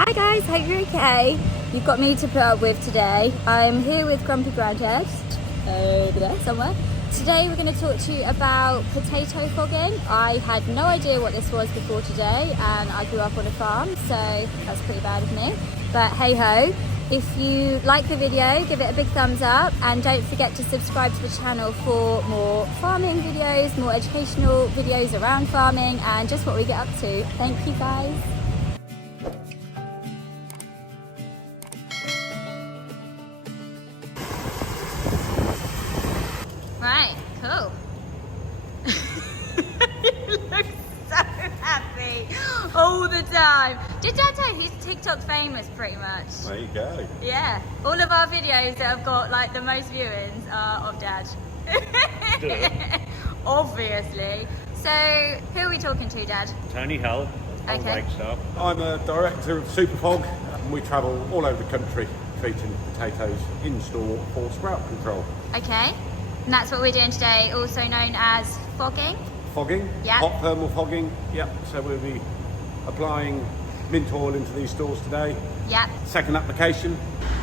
Hi guys, hope you're okay. You've got me to put up with today. I'm here with Grumpy Grandhead over there somewhere. Today we're going to talk to you about potato fogging. I had no idea what this was before today, and I grew up on a farm, so that's pretty bad of me. But hey ho, if you like the video, give it a big thumbs up, and don't forget to subscribe to the channel for more farming videos, more educational videos around farming, and just what we get up to. Thank you guys. Right, cool. You look so happy all the time. Did Dad tell you he's TikTok famous pretty much? There you go. Yeah, all of our videos that have got like the most viewings are of Dad. Obviously. So, who are we talking to, Dad? Tony Hull. Okay. I'm a director of Superfog, and we travel all over the country treating potatoes in store for sprout control. Okay. And that's what we're doing today, also known as fogging. Fogging, Yep. hot thermal fogging, yep. So we'll be applying mint oil into these stores today. Yep. Second application.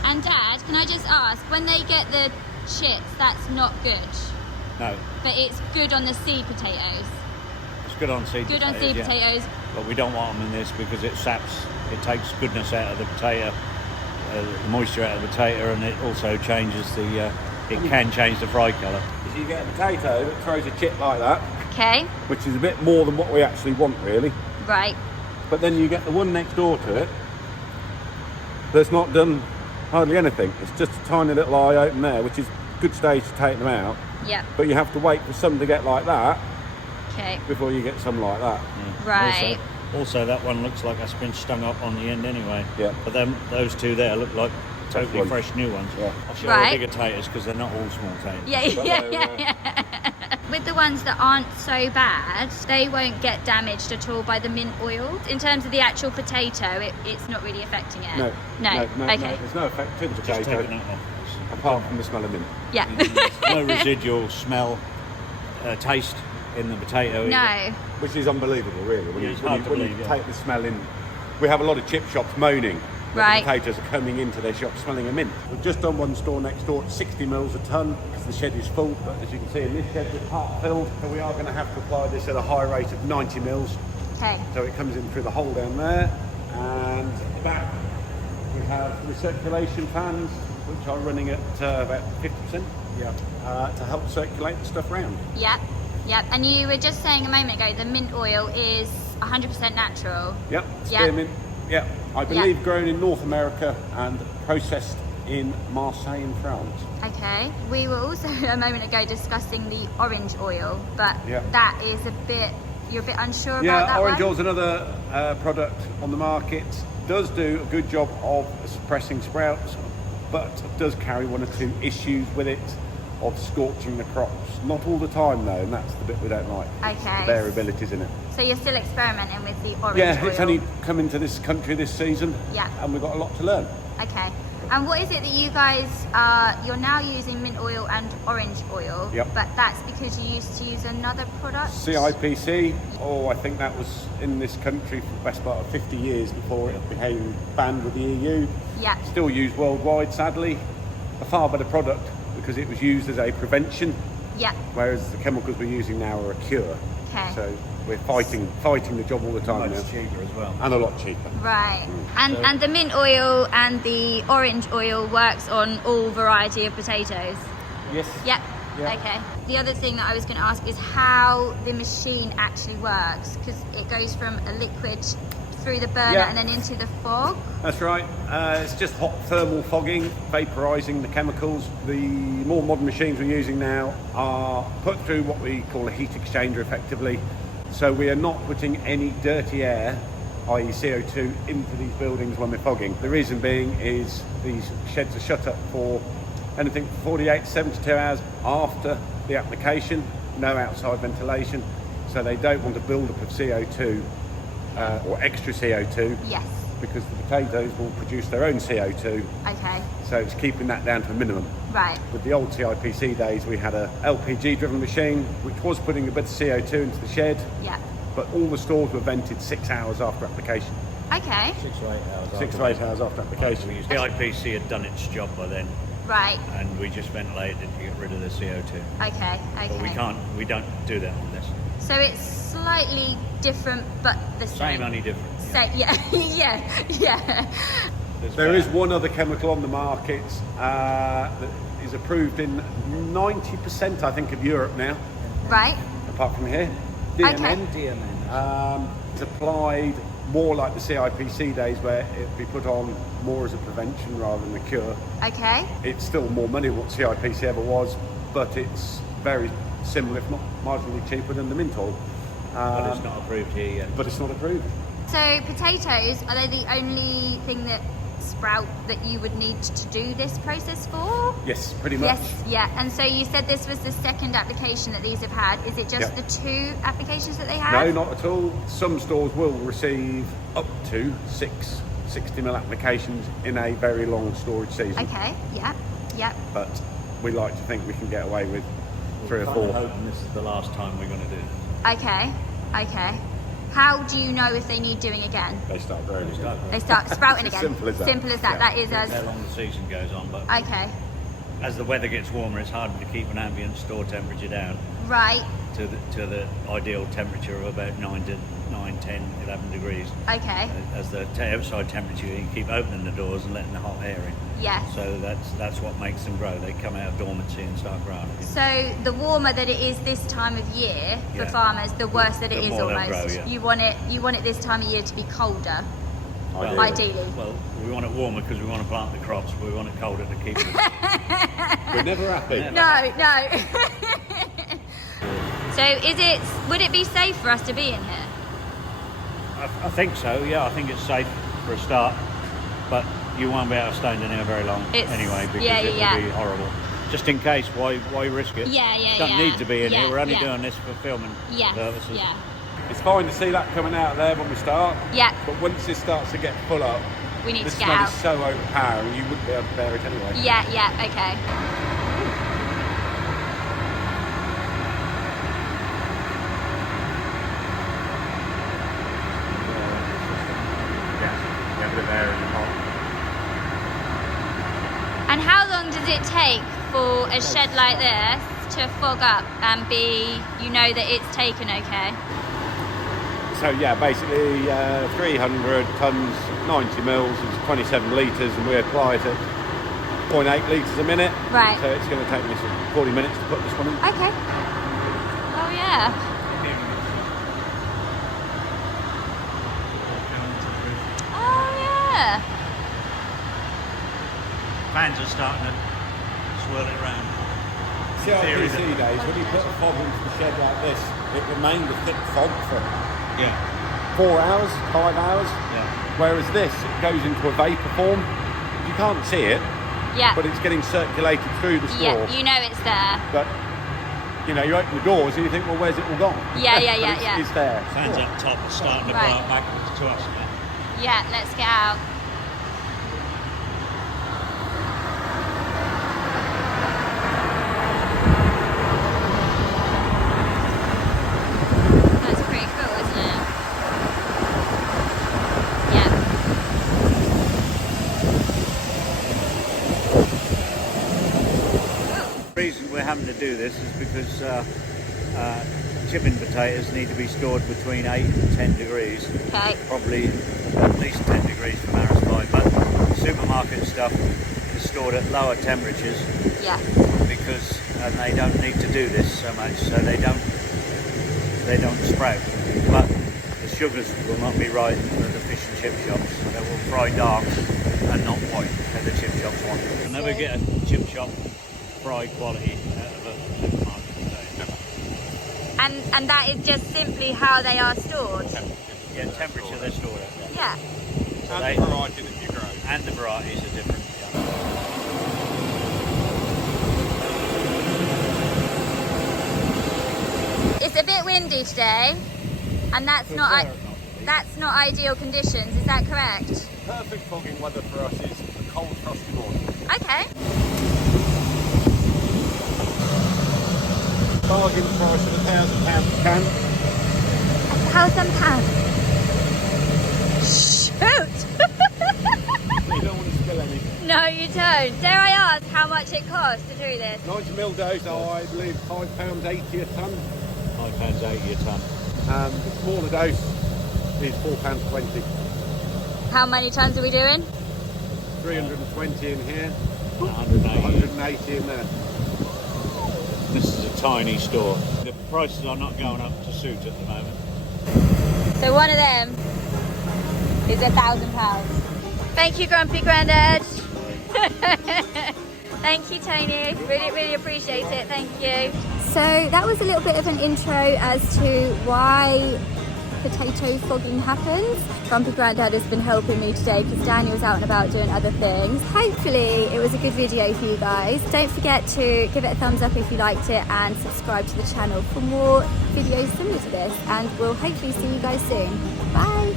And Dad, can I just ask, when they get the chits, that's not good, No, but it's good on the seed potatoes. it's good on seed Good potatoes. on seed yeah. potatoes. But we don't want them in this because it takes goodness out of the potato, the moisture out of the potato, and it also changes it can change the fry colour. If you get a potato that throws a chip like that, Okay. which is a bit more than what we actually want really, Right. but then you get the one next door to it that's not done hardly anything. It's just a tiny little eye open there, which is a good stage to take them out. Yep. But you have to wait for some to get like that Okay. before you get some like that. Yeah. Right. Also, that one looks like it's been stung up on the end anyway. Yeah. But then those two there look like totally ones. fresh new ones. Yeah. I'll show Right. you the bigger taters because they're not all small taters. Yeah. With the ones that aren't so bad, they won't get damaged at all by the mint oil. In terms of the actual potato, it's not really affecting it. No. Okay. No, there's no effect to the Just taking potato it off. apart from the smell of mint. Yeah. No residual smell, taste in the potato. No. either. Which is unbelievable, really. When Yeah, you, it's when hard you, to when you believe, yeah. take the smell in. We have a lot of chip shops moaning that Right. the potatoes are coming into their shop smelling of mint. We've just done one store next door at 60 mils a tonne because the shed is full. But as you can see in this shed, we're part filled. So we are going to have to apply this at a high rate of 90 mils. Okay. So it comes in through the hole down there. And at the back, we have recirculation fans, which are running at about 50%. Yeah. To help circulate the stuff around. Yep. And you were just saying a moment ago, the mint oil is 100% natural. Yep, spearmint. Yep. I believe grown in North America and processed in Marseille in France. Okay. We were also a moment ago discussing the orange oil, but Yeah. that is you're a bit unsure about Yeah, that orange one? oil is another product on the market. Does do a good job of suppressing sprouts, but does carry one or two issues with it of scorching the crops. Not all the time though, and that's the bit we don't like. Okay. The variabilities in it. So you're still experimenting with the orange Yeah, oil? it's only come into this country this season. Yeah. And we've got a lot to learn. Okay. And what is it that you guys, you're now using mint oil and orange oil, Yep. but that's because you used to use another product? CIPC, I think that was in this country for the best part of 50 years before it became banned with the EU. Yeah. Still used worldwide, sadly. A far better product because it was used as a prevention, Yeah. whereas the chemicals we're using now are a cure. Okay. So we're fighting the job all the time Much now. cheaper as well. And a lot cheaper. Right. Mm. And the mint oil and the orange oil works on all variety of potatoes? Yes. Yep. Yeah. Okay. The other thing that I was going to ask is how the machine actually works, because it goes from a liquid through the burner Yeah. and then into the fog. That's right. It's just hot thermal fogging, vaporising the chemicals. The more modern machines we're using now are put through what we call a heat exchanger effectively. So we are not putting any dirty air, i.e. CO2, into these buildings when we're fogging. The reason being is these sheds are shut up for anything from 48 to 72 hours after the application, no outside ventilation. So they don't want a build-up of CO2 or extra CO2. Yes. Because the potatoes will produce their own CO2, Okay. so it's keeping that down to a minimum. Right. With the old CIPC days, we had a LPG driven machine, which was putting a bit of CO2 into the shed, Yeah. but all the stores were vented 6 hours after application. Okay. 6 to 8 hours. 6 to 8 hours after application. The IPC had done its job by then, Right. and we just ventilated it to get rid of the CO2. Okay. Okay. But we don't do that on this. So it's slightly different, but the same. Same, only different. Yeah. Yeah. There is one other chemical on the market that is approved in 90%, I think, of Europe now, Right. apart from here. DMN. DMN. It's applied more like the CIPC days, where it'd be put on more as a prevention rather than a cure. Okay. It's still more money than what CIPC ever was, but it's very similar, if not marginally cheaper than the mint oil. But it's not approved here yet. But it's not approved. So potatoes, are they the only thing that sprout that you would need to do this process for? Yes, pretty much. Yes, yeah. And so you said this was the second application that these have had. Is it just Yep. the 2 applications that they No, have? not at all. Some stores will receive up to 6 60ml applications in a very long storage season. Okay, yeah. But we like to think we can get away with 3 or 4. I'm hoping this is the last time we're going to do it. Okay. How do you know if they need doing again? They start growing again. They start sprouting It's again. as simple as that. Simple as that. Yeah. That is How as... long the season goes on, but Okay, as the weather gets warmer, it's harder to keep an ambient store temperature down right. to the ideal temperature of about 9, 10, 11 degrees. Okay, As the outside temperature, you keep opening the doors and letting the hot air in. yes. So that's what makes them grow. They come out of dormancy and start growing again. So the warmer that it is this time of year for Yeah. farmers, the worse that it The is more they'll almost. grow, yeah. You want it this time of year to be colder. Well, Ideally. Well, we want it warmer because we want to plant the crops. We want it colder to keep it. We're never happy. No. So would it be safe for us to be in here? I think so, yeah. I think it's safe for a start. But you won't be able to stay in there very long anyway, because it will be horrible. Just in case, why risk it? Don't need to be in here. We're only doing this for filming purposes. Yeah. It's fine to see that coming out there when we start. Yeah. But once this starts to get full up, We need the to get smell out. is so overpowering, you wouldn't be able to bear it anyway. Yeah, okay. Yeah, a bit of air in the pot. And how long does it take for a shed like this to fog up and you know that it's taken okay? So yeah, basically 300 tons, 90 mils is 27 litres, and we apply it at 0.8 litres a minute. Right. So it's going to take me 40 minutes to put this one in. Okay. Oh yeah. Oh yeah. Fans are starting to swirl it around. CRPC days, when you put a fog into the shed like this, it remained a thick fog for Yeah. 4 hours, 5 hours. Yeah. Whereas this, it goes into a vapour form. You can't see it, Yeah. but it's getting circulated through the store. Yeah, you know it's there. But, you know, you open the doors and you think, well, where's it all gone? Yeah, But yeah. It's there. Fans up top are starting to Right. blow it backwards to us now. Yeah, let's get out. That's pretty cool, isn't it? Yeah. The reason we're having to do this is because chipping potatoes need to be stored between 8 and 10 degrees. Okay. Probably at least 10 degrees from our supply, but supermarket stuff is stored at lower temperatures Yeah. because they don't need to do this so much, so they don't sprout. But the sugars will not be right for the fish and chip shops. They will fry dark and not white, as the chip shops want. You'll never get a chip shop fry quality out of a supermarket potato. And that is just simply how they are stored. Yeah, temperature they're stored at. Yeah. So And the variety that you grow. And the varieties are different. It's a bit windy today, and that's not ideal conditions. Is that correct? Perfect fogging weather for us is a cold, frosty morning. Okay. Bargain price of £1,000 a can. £1,000. Shh. Pooped! You don't want to spill any. No, you don't. Dare I ask how much it costs to do this? 90ml dose, I believe £5.80 a tonne. £5.80 a tonne. The smaller dose is £4.20. How many tons are we doing? 320 in here, 180. 180 in there. This is a tiny store. The prices are not going up to suit at the moment. So one of them is £1,000. Thank you, Grumpy Grandad. Thank you, Tony. Really, really appreciate it. Thank you. So that was a little bit of an intro as to why potato fogging happens. Grumpy Grandad has been helping me today because Daniel's out and about doing other things. Hopefully it was a good video for you guys. Don't forget to give it a thumbs up if you liked it and subscribe to the channel for more videos similar to this, and we'll hopefully see you guys soon. Bye!